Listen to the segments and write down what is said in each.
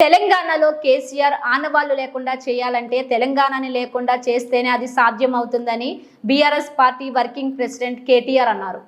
తెలంగాణలో కేసీఆర్ ఆనవాళ్ళు లేకుండా చేయాలంటే తెలంగాణని లేకుండా చేస్తేనే అది సాధ్యం అవుతుందని BRS party working president KTR అన్నారు.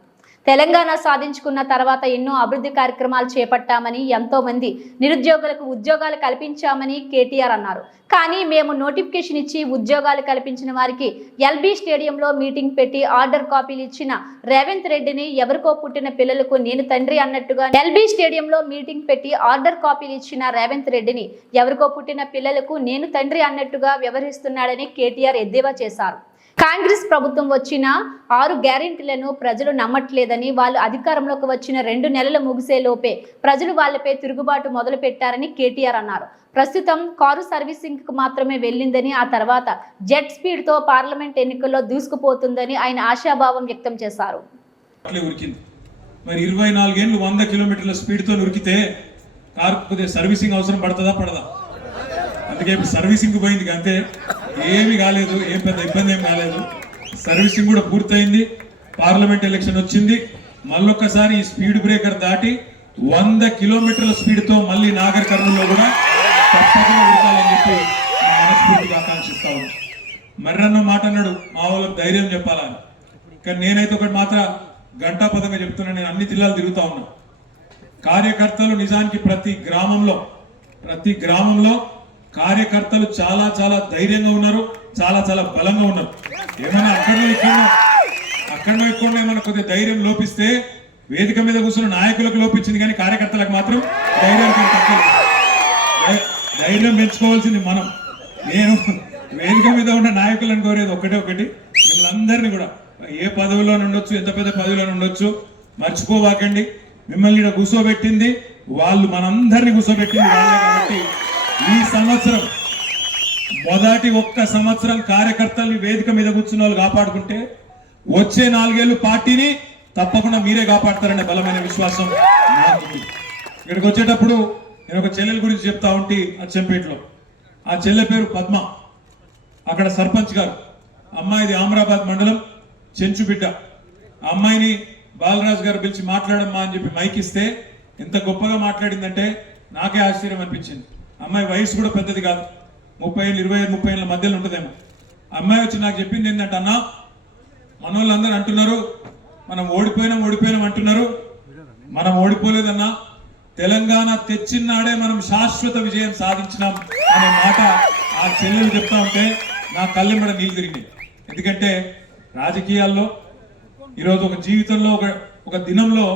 తెలంగాణ సాధించుకున్న తర్వాత ఎన్నో అభివృద్ధి కార్యక్రమాలు చేపట్టామని ఎంతో మంది నిరుద్యోగులకు ఉద్యోగాలు కల్పించామని కేటీఆర్ అన్నారు. కానీ మేము నోటిఫికేషన్ ఇచ్చి ఉద్యోగాలు కల్పించిన వారికి ఎల్బీ స్టేడియంలో మీటింగ్ పెట్టి ఆర్డర్ కాపీలు ఇచ్చిన రేవంత్ రెడ్డిని ఎవరికో పుట్టిన పిల్లలకు నేను తండ్రి అన్నట్టుగా ఎల్బీ స్టేడియంలో మీటింగ్ పెట్టి ఆర్డర్ కాపీలు ఇచ్చిన రేవంత్ రెడ్డిని ఎవరికో పుట్టిన పిల్లలకు నేను తండ్రి అన్నట్టుగా వ్యవహరిస్తున్నాడని కేటీఆర్ ఎద్దేవా చేశారు. కాంగ్రెస్ ప్రభుత్వం వచ్చిన ఆరు గ్యారెంటీలను ప్రజలు నమ్మట్లేదని వాళ్ళు అధికారంలోకి వచ్చిన రెండు నెలలు ముగిసే లోపే ప్రజలు వాళ్ళపై తిరుగుబాటు మొదలు పెట్టారని కేటీఆర్ అన్నారు. ప్రస్తుతం కారు సర్వీసింగ్కు మాత్రమే వెళ్ళిందని ఆ తర్వాత జెట్ స్పీడ్తో పార్లమెంట్ ఎన్నికల్లో దూసుకుపోతుందని ఆయన ఆశాభావం వ్యక్తం చేశారు. మరి ఇరవై నాలుగేళ్ళు వంద కిలోమీటర్ల స్పీడ్తో ఉరికితే కారు సర్వీసింగ్ అవసరం పడుతుందా పడదా? అందుకే సర్వీసింగ్ పోయింది అంతే. ఏమి కాలేదు ఏం పెద్ద ఇబ్బంది ఏం కాలేదు. సర్వీసింగ్ కూడా పూర్తయింది. పార్లమెంట్ ఎలక్షన్ వచ్చింది. మళ్ళొక్కసారి ఈ స్పీడ్ బ్రేకర్ దాటి వంద కిలోమీటర్ల స్పీడ్తో మళ్ళీ నాగర్ కర్నూలులో కూడా తప్పకుండా ఉరకాలని చెప్పి మనస్ఫూర్తిగా ఆకాంక్షిస్తా ఉన్నాను మర్రన్న మాట అన్నాడు. మా వాళ్ళకి ధైర్యం చెప్పాలని కానీ నేనైతే ఒకటి మాత్రం గంటాపదంగా చెప్తున్నా. నేను అన్ని జిల్లాలు తిరుగుతా ఉన్నా. కార్యకర్తలు నిజానికి ప్రతి గ్రామంలో ప్రతి గ్రామంలో కార్యకర్తలు చాలా చాలా ధైర్యంగా ఉన్నారు చాలా చాలా బలంగా ఉన్నారు. ఏమైనా అక్కడో ఇక్కడ అక్కడో ఇక్కడ ఏమైనా కొద్దిగా ధైర్యం లోపిస్తే వేదిక మీద కూర్చున్న నాయకులకు లోపించింది కానీ కార్యకర్తలకు మాత్రం ధైర్యం ధైర్యం పెంచుకోవాల్సింది మనం. నేను వేదిక మీద ఉన్న నాయకులను కోరేది ఒకటే ఒకటి మిమ్మల్ని కూడా ఏ పదవిలో ఉండొచ్చు ఎంత పెద్ద పదవిలో ఉండొచ్చు మర్చిపోవాకండి. మిమ్మల్ని కూడా కూర్చోబెట్టింది వాళ్ళు మనందరినీ కూర్చోబెట్టింది వాళ్ళే కాబట్టి ఈ సంవత్సరం మొదటి ఒక్క సంవత్సరం కార్యకర్తల్ని వేదిక మీద కూర్చున్న వాళ్ళు కాపాడుకుంటే వచ్చే నాలుగేళ్ళు పార్టీని తప్పకుండా మీరే కాపాడతారనే బలమైన విశ్వాసం ఇక్కడికి వచ్చేటప్పుడు నేను ఒక చెల్లెల గురించి చెప్తా ఉంటే అచ్చంపేటలో ఆ చెల్లె పేరు పద్మ. అక్కడ సర్పంచ్ గారు. అమ్మాయిది ఆమ్రాబాద్ మండలం చెంచు బిడ్డ. ఆ అమ్మాయిని బాలరాజు గారు పిలిచి మాట్లాడమ్మా అని చెప్పి మైకిస్తే ఎంత గొప్పగా మాట్లాడిందంటే నాకే ఆశ్చర్యం అనిపించింది. అమ్మాయి వయసు కూడా పెద్దది కాదు. ముప్పై ఏళ్ళు ఇరవై ఐదు ముప్పై ఏళ్ళ మధ్యలో ఉంటుందేమో. అమ్మాయి వచ్చి నాకు చెప్పింది ఏంటంటే అన్న మన వాళ్ళందరూ అంటున్నారు మనం ఓడిపోయినాం ఓడిపోయినాం అంటున్నారు. మనం ఓడిపోలేదన్నా తెలంగాణ తెచ్చినాడే మనం శాశ్వత విజయం సాధించినాం అనే మాట ఆ చెల్లెలు చెప్తా ఉంటే నా కళ్ళెంబడ నీళ్ళు తిరిగింది ఎందుకంటే రాజకీయాల్లో ఈరోజు ఒక జీవితంలో ఒక ఒక దినంలో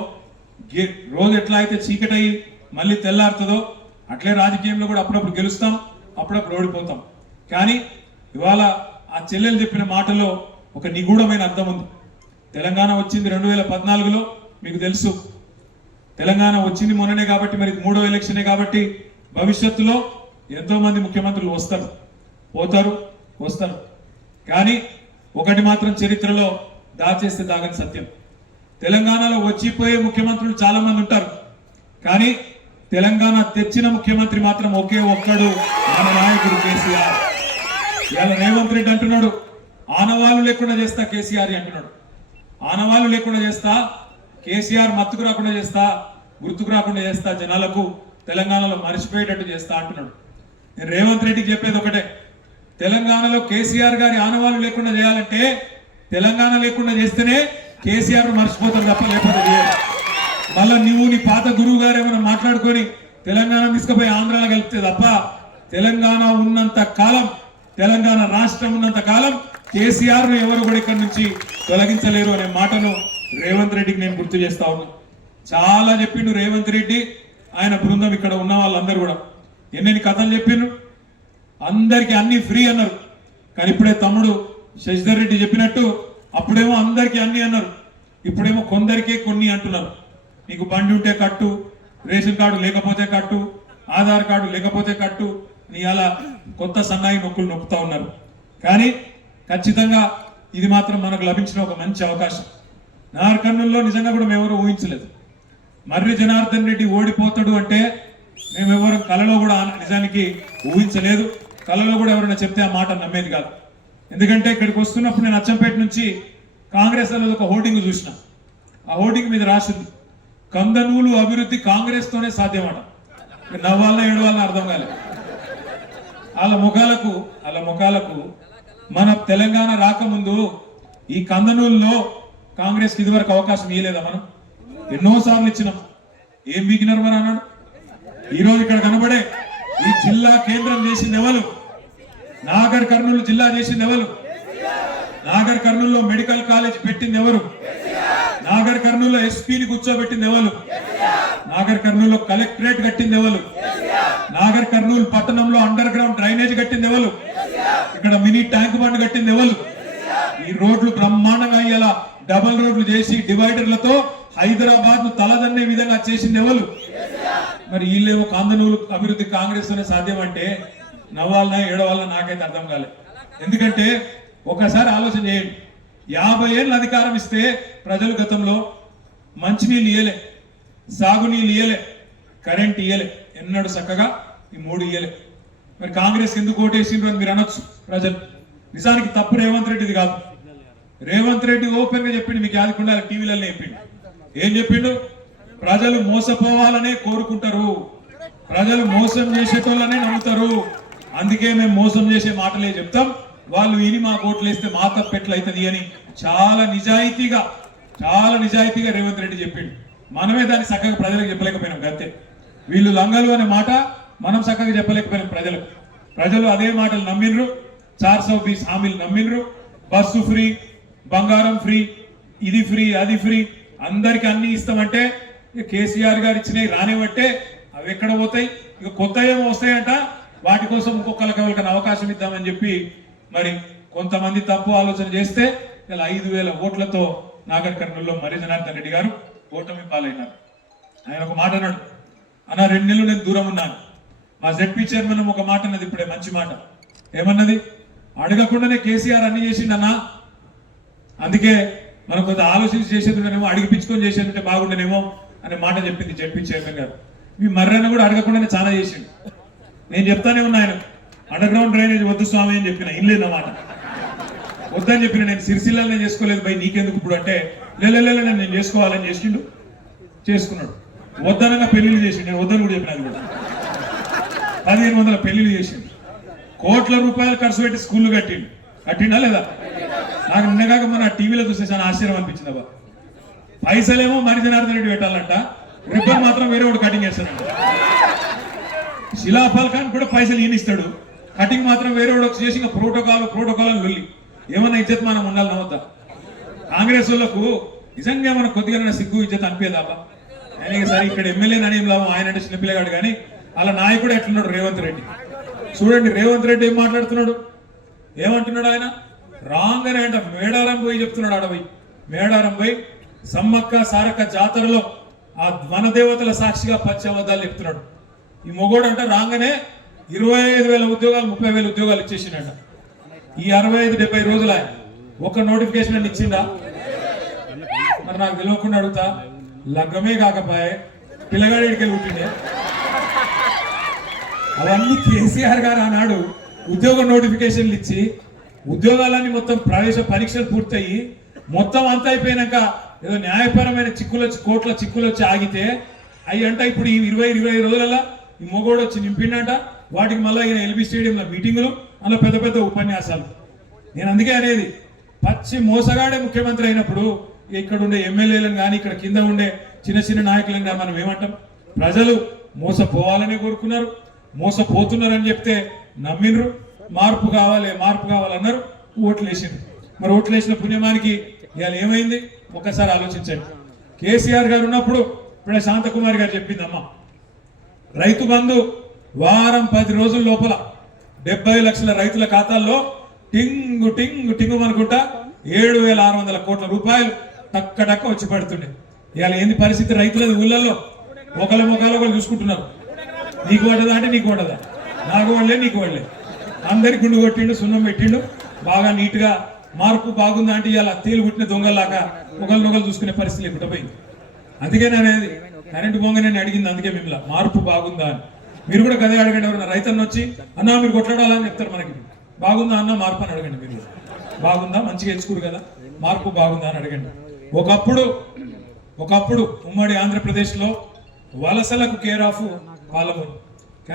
గే- రోజు ఎట్లా అయితే చీకటయి మళ్ళీ తెల్లారుతుందో అట్లే రాజకీయంలో కూడా అప్పుడప్పుడు గెలుస్తాం అప్పుడప్పుడు ఓడిపోతాం. కానీ ఇవాళ ఆ చెల్లెలు చెప్పిన మాటలో ఒక నిగూఢమైన అర్థం ఉంది. తెలంగాణ వచ్చింది రెండు వేల పద్నాలుగులో మీకు తెలుసు. తెలంగాణ వచ్చింది మొన్ననే కాబట్టి మరి మూడో ఎలక్షనే కాబట్టి భవిష్యత్తులో ఎంతో మంది ముఖ్యమంత్రులు వస్తారు. పోతారు వస్తారు. కానీ ఒకటి మాత్రం చరిత్రలో దాచేస్తే దాగని సత్యం. తెలంగాణలో వచ్చిపోయే ముఖ్యమంత్రులు చాలా మంది ఉంటారు. కానీ తెలంగాణ తెచ్చిన ముఖ్యమంత్రి మాత్రం ఒకే ఒక్కడు మన నాయకుడు కేసీఆర్. ఇవాళ రేవంత్ రెడ్డి అంటున్నాడు ఆనవాళ్ళు లేకుండా చేస్తా కేసీఆర్ అంటున్నాడు. ఆనవాళ్ళు లేకుండా చేస్తా కేసీఆర్ మత్తుకు రాకుండా చేస్తా గుర్తుకు రాకుండా చేస్తా జనాలకు తెలంగాణలో మరిచిపోయేటట్టు చేస్తా అంటున్నాడు. నేను రేవంత్ రెడ్డికి చెప్పేది ఒకటే తెలంగాణలో కేసీఆర్ గారి ఆనవాళ్ళు లేకుండా చేయాలంటే తెలంగాణ లేకుండా చేస్తేనే కేసీఆర్ మర్చిపోతారు తప్ప లేకపోతే చేయాలి మళ్ళీ నువ్వు నీ పాత గురువు గారు ఏమైనా మాట్లాడుకొని తెలంగాణ తీసుకుపోయి ఆంధ్రాలో కలిపితే తప్ప తెలంగాణ ఉన్నంత కాలం తెలంగాణ రాష్ట్రం ఉన్నంత కాలం కేసీఆర్ను ఎవరు కూడా ఇక్కడి నుంచి తొలగించలేరు అనే మాటను రేవంత్ రెడ్డికి నేను గుర్తు చేస్తా ఉన్నా. చాలా చెప్పిండు రేవంత్ రెడ్డి. ఆయన బృందం ఇక్కడ ఉన్న వాళ్ళందరూ కూడా. ఎన్నెన్ని కథలు చెప్పిండు అందరికి అన్ని ఫ్రీ అన్నారు. కానీ ఇప్పుడే తమ్ముడు శశిధర్ రెడ్డి చెప్పినట్టు అప్పుడేమో అందరికి అన్ని అన్నారు. ఇప్పుడేమో కొందరికే కొన్ని అంటున్నారు. నీకు బండి ఉంటే కట్టు రేషన్ కార్డు లేకపోతే కట్టు ఆధార్ కార్డు లేకపోతే కట్టు నీ అలా కొత్త సన్నాయి నొక్కులు నొక్కుతా ఉన్నారు. కానీ ఖచ్చితంగా ఇది మాత్రం మనకు లభించిన ఒక మంచి అవకాశం. నార్కర్నూల్లో నిజంగా కూడా మేమెవరూ ఊహించలేదు. మర్రి జనార్దన్ రెడ్డి ఓడిపోతాడు అంటే మేమెవరం కలలో కూడా నిజానికి ఊహించలేదు. కలలో కూడా ఎవరైనా చెప్తే ఆ మాట నమ్మేది కాదు. ఎందుకంటే ఇక్కడికి వస్తున్నప్పుడు నేను అచ్చంపేట నుంచి కాంగ్రెస్ అనేది ఒక హోర్డింగ్ చూసిన. ఆ హోర్డింగ్ మీద రాసింది. కందనూలు అభివృద్ధి కాంగ్రెస్ తోనే సాధ్యమట నవ్వాలన్నా ఏడవాలన్నా అర్థం కాలేదు వాళ్ళ ముఖాలకు వాళ్ళ ముఖాలకు మన తెలంగాణ రాకముందు ఈ కందనూలులో కాంగ్రెస్కి ఇదివరకు అవకాశం ఇవ్వలేదా మనం? ఎన్నోసార్లు ఇచ్చినాం. ఏం బీకినారు మరి అన్నాడు? ఈరోజు ఇక్కడ కనబడే ఈ జిల్లా కేంద్రం చేసింది ఎవరు? నాగర్ కర్నూలు జిల్లా చేసింది ఎవరు? నాగర్ కర్నూలులో మెడికల్ కాలేజ్ పెట్టింది ఎవరు? నాగర్ కర్నూలు ఎస్పీని కూర్చోబెట్టింది ఎవరు? నాగర్ కర్నూలు కలెక్టరేట్ కట్టింది ఎవరు? నాగర్ కర్నూలు పట్టణంలో అండర్ గ్రౌండ్ డ్రైనేజ్ కట్టింది ఎవరు? ఇక్కడ మినీ ట్యాంక్ బండ్ కట్టింది ఎవరు? ఈ రోడ్లు బ్రహ్మాండంగా అయ్యేలా డబల్ రోడ్లు చేసి డివైడర్లతో హైదరాబాద్ను తలదన్నే విధంగా చేసింది ఎవరు? మరి వీళ్ళేమో కాందనూలు అభివృద్ధి కాంగ్రెస్ తోనే సాధ్యం అంటే నవ్వాలన్నా ఏడవాలన్నా నాకైతే అర్థం కాలేదు ఎందుకంటే ఒకసారి ఆలోచన చేయండి. యాభై ఏళ్ళు అధికారం ఇస్తే ప్రజలు గతంలో మంచినీళ్ళు ఇయ్యలే సాగునీళ్ళు ఇయ్యలే కరెంట్ ఇయ్యలే. ఎన్నడు చక్కగా ఈ మూడు ఇయ్యలే. మరి కాంగ్రెస్ ఎందుకు ఓటేసిండ్రు అని మీరు అనొచ్చు ప్రజలు. నిజానికి తప్పు రేవంత్ రెడ్డిది కాదు. రేవంత్ రెడ్డి ఓపెన్గా చెప్పిండు మీకు యాదకుండా టీవీలలో చెప్పిండు. ఏం చెప్పిండు? ప్రజలు మోసపోవాలనే కోరుకుంటారు. ప్రజలు మోసం చేసేటోళ్ళనే నమ్ముతారు. అందుకే మేము మోసం చేసే మాటలే చెప్తాం. వాళ్ళు విని మా కోట్లు వేస్తే మా తప్పెట్లయితది అని చాలా నిజాయితీగా చాలా నిజాయితీగా రేవంత్ రెడ్డి చెప్పిండు. మనమే దాన్ని చక్కగా ప్రజలకు చెప్పలేకపోయినాం గతే. వీళ్ళు లంగలు అనే మాట మనం చక్కగా చెప్పలేకపోయినాం ప్రజలకు. ప్రజలు అదే మాటలు నమ్మిండ్రు చార్ సౌ బీస్ హామీలు నమ్మిండ్రు బస్సు ఫ్రీ బంగారం ఫ్రీ ఇది ఫ్రీ అది ఫ్రీ అందరికి అన్ని ఇస్తామంటే కేసీఆర్ గారు ఇచ్చినవి రానివ్వంటే అవి ఎక్కడ పోతాయి? ఇక కొత్త ఏమో వస్తాయంట వాటి కోసం ఇంకొకరికి ఎవరికైనా అవకాశం ఇద్దామని చెప్పి మరి కొంతమంది తప్పు ఆలోచన చేస్తే ఇలా ఐదు వేల ఓట్లతో నాగర్ కర్నూలులో మరి జనార్దన్ రెడ్డి గారు ఓటమి పాలైనారు. ఆయన ఒక మాట అన్నాడు. అన్న రెండు నెలలు నేను దూరం ఉన్నాను. మా జెడ్పీ చైర్మన్ ఒక మాట అన్నది ఇప్పుడే మంచి మాట. ఏమన్నది? అడగకుండానే కేసీఆర్ అన్ని చేసిండన్నా? అందుకే మనం కొంత ఆలోచించి చేసేది అడిగిపించుకొని చేసేది బాగుండేనేమో అనే మాట చెప్పింది జెడ్పీ చైర్మన్ గారు. మీ మర్రన్న కూడా అడగకుండానే చాలా చేసిండు. నేను చెప్తానే ఉన్నా ఆయనకు. అండర్ గ్రౌండ్ డ్రైనేజ్ వద్దు స్వామి అని చెప్పిన ఇల్లేదన్నమాట వద్దని చెప్పిన నేను సిరిసిల్లానే చేసుకోలేదు బై నీకెందుకు ఇప్పుడు అంటే లేలే నేను చేసుకోవాలని చేసిండు చేసుకున్నాడు. వద్దనగా పెళ్ళిళ్ళు చేసిండు నేను వద్దని కూడా చెప్పినాను కూడా. పదిహేను వందల పెళ్ళిళ్ళు చేసిండు. కోట్ల రూపాయలు ఖర్చు పెట్టి స్కూల్ కట్టిండు. కట్టిండా లేదా? నాకు నిన్నగాక మన టీవీలో చూస్తే చాలా ఆశ్చర్యం అనిపించింది అబ్బా. పైసలేమో మరి జనార్దన్ రెడ్డి పెట్టాలంట. రిబ్బన్ మాత్రం వేరే వాడు కటింగ్ చేస్తాడు శిలాఫల్ ఖాన్ కూడా పైసలు ఈయన ఇస్తాడు కటింగ్ మాత్రం వేరే వాడు వచ్చి చేసి ఇంకా ప్రోటోకాల్ ప్రోటోకాల్ అని వెళ్ళి ఏమన్నా ఇజ్జత్ మనం ఉండాలి నవ్వుతా కాంగ్రెస్ వాళ్ళకు నిజంగా ఏమన్నా కొద్దిగా సిగ్గు ఇజ్జత్ అనిపేదాబా ఆయన సరే ఇక్కడ ఎమ్మెల్యే అని ఏం లాభం? ఆయన అంటే చిన్నపిల్లగాడు కానీ అలా నాయకుడు ఎట్లున్నాడు? రేవంత్ రెడ్డి. చూడండి రేవంత్ రెడ్డి ఏం మాట్లాడుతున్నాడు? ఏమంటున్నాడు ఆయన? రాంగ్ అని అంట మేడారం పోయి చెప్తున్నాడు ఆడ పోయి మేడారం పోయి సమ్మక్క సారక్క జాతరలో ఆ వనదేవతల సాక్షిగా పచ్చి అబద్ధాలు చెప్తున్నాడు. ఈ మొగోడు అంట రాగానే ఇరవై ఐదు వేల ఉద్యోగాలు ముప్పై వేల ఉద్యోగాలు ఇచ్చేసిండట. ఈ అరవై ఐదు డెబ్బై రోజుల ఒక నోటిఫికేషన్ అని ఇచ్చిందా మరి నాకు తెలియకుండా అడుగుతా. లగ్గమే కాకపోయే పిల్లగాడికి వెళ్ళి పుట్టిండే. అవన్నీ కేసీఆర్ గారు ఆనాడు ఉద్యోగ నోటిఫికేషన్లు ఇచ్చి ఉద్యోగాలన్నీ మొత్తం ప్రవేశ పరీక్షలు పూర్తయి మొత్తం అంతా అయిపోయినాక ఏదో న్యాయపరమైన చిక్కులు కోట్ల చిక్కులు వచ్చి ఆగితే అవి అంట ఇప్పుడు ఈ ఇరవై ఇరవై ఐదు రోజులలో మొగోడు వచ్చి నింపిండంట. వాటికి మళ్ళీ ఈయన ఎల్బీ స్టేడియంలో మీటింగులు అలా పెద్ద పెద్ద ఉపన్యాసాలు. నేను అందుకే అనేది పచ్చి మోసగాడే ముఖ్యమంత్రి అయినప్పుడు ఇక్కడ ఉండే ఎమ్మెల్యేలను కానీ ఇక్కడ కింద ఉండే చిన్న చిన్న నాయకులను కానీ మనం ఏమంటాం? ప్రజలు మోసపోవాలని కోరుకున్నారు. మోసపోతున్నారని చెప్తే నమ్మినరు మార్పు కావాలి మార్పు కావాలన్నారు. ఓట్లు వేసిండ్రు మరి ఓట్లు వేసిన పుణ్యమానికి ఇవాళ ఏమైంది? ఒక్కసారి ఆలోచించండి. కేసీఆర్ గారు ఉన్నప్పుడు ఇప్పుడే శాంతకుమారి గారు చెప్పిందమ్మా రైతు బంధు వారం పది రోజుల లోపల డెబ్బై లక్షల రైతుల ఖాతాల్లో టింగు టింగు టింగు అనుకుంటా ఏడు వేల ఆరు వందల కోట్ల రూపాయలు టక్క టక్క వచ్చి పడుతుండే. ఇవాళ ఏంది పరిస్థితి రైతులది ఊళ్ళల్లో? ఒకళ్ళ ముఖాలు ఒకళ్ళు చూసుకుంటున్నారు. నీకు పడ్డదా అంటే నీకు పడ్డదా? నాకు వాళ్ళే నీకు వాళ్ళే అందరికి గుండు కొట్టిండు సున్నం పెట్టిండు. బాగా నీట్గా మార్పు బాగుందా అంటే ఇవాళ తేలు పుట్టిన దొంగలాగా ఒకళ్ళనొకళ్ళు నొగలు చూసుకునే పరిస్థితి లేకుండా పోయింది. అందుకే నేను అనేది కరెంటు పోగానే నేను అడిగింది అందుకే మిమ్మల్ని. మార్పు బాగుందా అని. మీరు కూడా కదే అడగండి ఎవరైనా రైతన్న వచ్చి అన్న మీరు కొట్లాడాలని అని చెప్తారు మనకి. బాగుందా అన్న మార్పు అని అడగండి మీరు. బాగుందా? మంచిగా ఎంచుకోరు కదా. మార్పు బాగుందా అని అడగండి. ఒకప్పుడు ఒకప్పుడు ఉమ్మడి ఆంధ్రప్రదేశ్లో వలసలకు కేర్ ఆఫ్ పాలమూరు